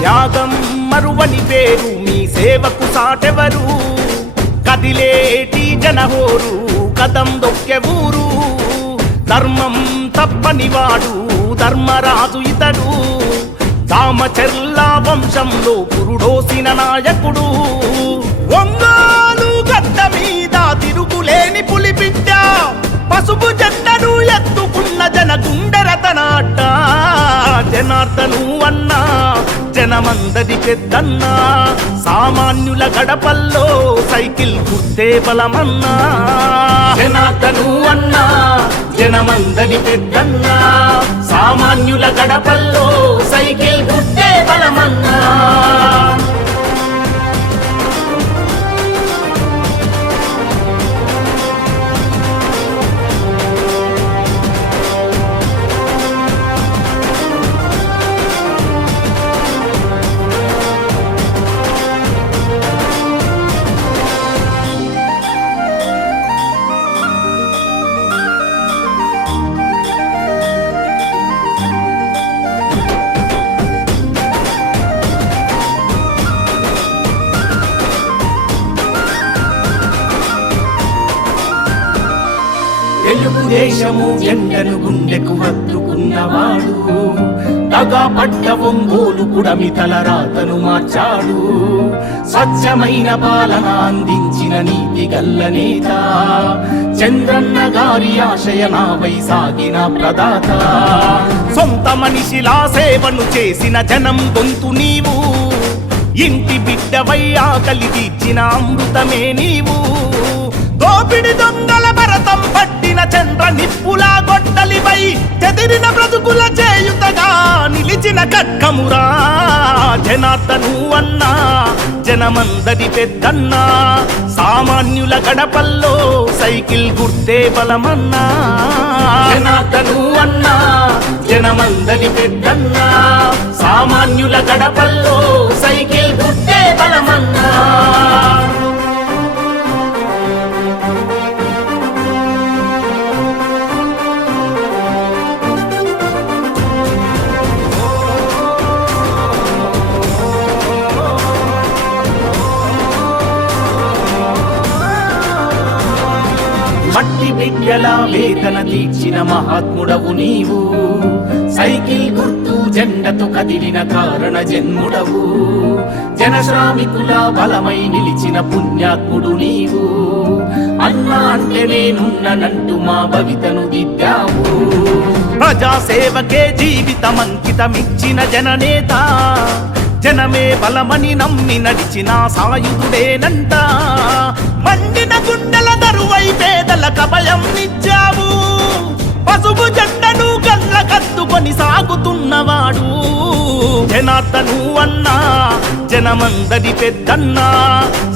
త్యాగం మరువని పేరు మీ సేవకు సాటెవరు కదిలేటి జనహోరు కదం దొక్కె ఊరు ధర్మం తప్పనివాడు ధర్మరాజు ఇతడు దామచర్ల వంశంలో పురుడోసిన నాయకుడు ఒంగోలు గడ్డ మీద తిరుగులేని పులిబిడ్డ పసుపు జెండను ఎత్తుకున్న జన గుండెరతనాట జనార్దను అన్నా జనమందరి పెద్దన్నా సామాన్యుల గడపల్లో సైకిల్ గుర్తే బలమన్నా జనార్దను అన్నా జనమందరి పెద్దన్నా సామాన్యుల గడపల్లో సైకిల్ గుర్తే బలమన్నా తెలుగుదేశము జెండను గుండెకు హత్తుకున్నవాడు దగా పడ్డ ఒంగోలు పుడమి తలరాతను మార్చాడు స్వచ్ఛమైన పాలన అందించిన నీతి గల్ల నేత చంద్రన్న గారి ఆశయనాపై సాగిన ప్రదాత సొంత మనిషిలా సేవను చేసిన జనం గొంతు నీవు ఇంటి బిడ్డవై ఆకలి తీర్చిన అమృతమే నీవు దోపిడి దొంగల భరతం పట్టిన చంద్ర నిప్పులా గొడ్డలిపై చెదిరిన బ్రతుకుల చేయుతగా నిలిచిన కక్కమురా జనార్దను అన్నా జనమందరి పెద్దన్నా సామాన్యుల గడపల్లో సైకిల్ గుర్తే బలమన్నా జనార్దను అన్నా జనమందరి పెద్దన్నా సామాన్యుల గడపల్లో సైకిల్ గుర్తే బలమన్నా మట్టి బిడ్డల వేతన తీర్చిన మహాత్ముడవు నీవు సైకిల్ గుర్తు జెండతో కదిలిన కారణ జన్ముడవు జనశ్రామికుల బలమై నిలిచిన పుణ్యాత్ముడు నీవు అన్నా అంటే నేనున్ననంటూ మా భవితను దిద్దావు ప్రజాసేవకే జీవితమంకితమిచ్చిన జననేత జనమే బలమని నమ్మి నడిచిన సాయుధుడేనంట మండిన గుండెల దరువై పేదలకు అభయం నిచ్చావు పసుపు జెండను కళ్ళ కత్తుకొని సాగుతున్నవాడు జనార్దను అన్నా జనమందరి పెద్దన్నా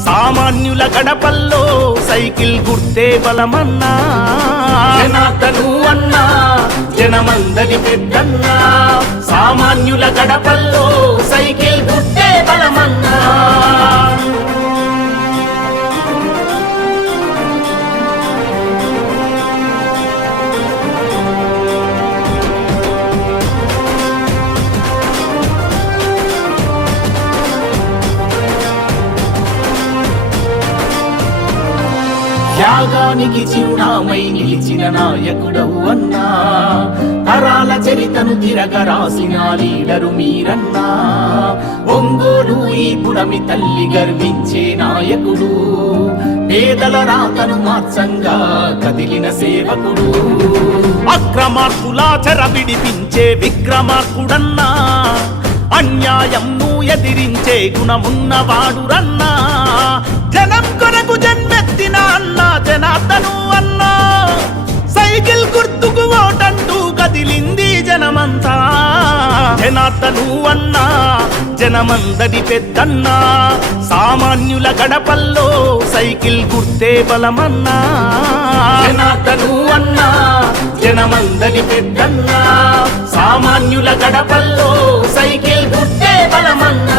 సామాన్యుల గడపల్లో సైకిల్ గుర్తే బలమన్నా జనార్దను అన్నా జనమందరి పెద్దన్నా సామాన్యుల గడపల్లో సైకిల్ గుర్తే బలమన్నా త్యాగానికి చిరునామై నిలిచిన నాయకుడవు అన్నా తరాల చరితను తిరగ రాసిన లీడరు మీరన్నా ఒంగోలు ఈ పుడమి తల్లి గర్వించే నాయకుడు పేదల రాతను మార్చంగా కదిలిన సేవకుడు అక్రమార్కుల చెర విడిపించే విక్రమార్కుడన్నా అన్యాయంను ఎదిరించే గుణమున్నవాడురన్నా జనం కొరకు జన్మెత్తిన అన్నా జనార్దను అన్నా సైకిల్ గుర్తుకు ఓటంటూ కదిలింది జనమంతా జనార్దను అన్నా జనమందరి పెద్దన్నా సామాన్యుల గడపల్లో సైకిల్ గుర్తే బలమన్నా జనార్దను అన్నా జనమందరి పెద్దన్నా సామాన్యుల గడపల్లో సైకిల్ గుర్తే బలమన్నా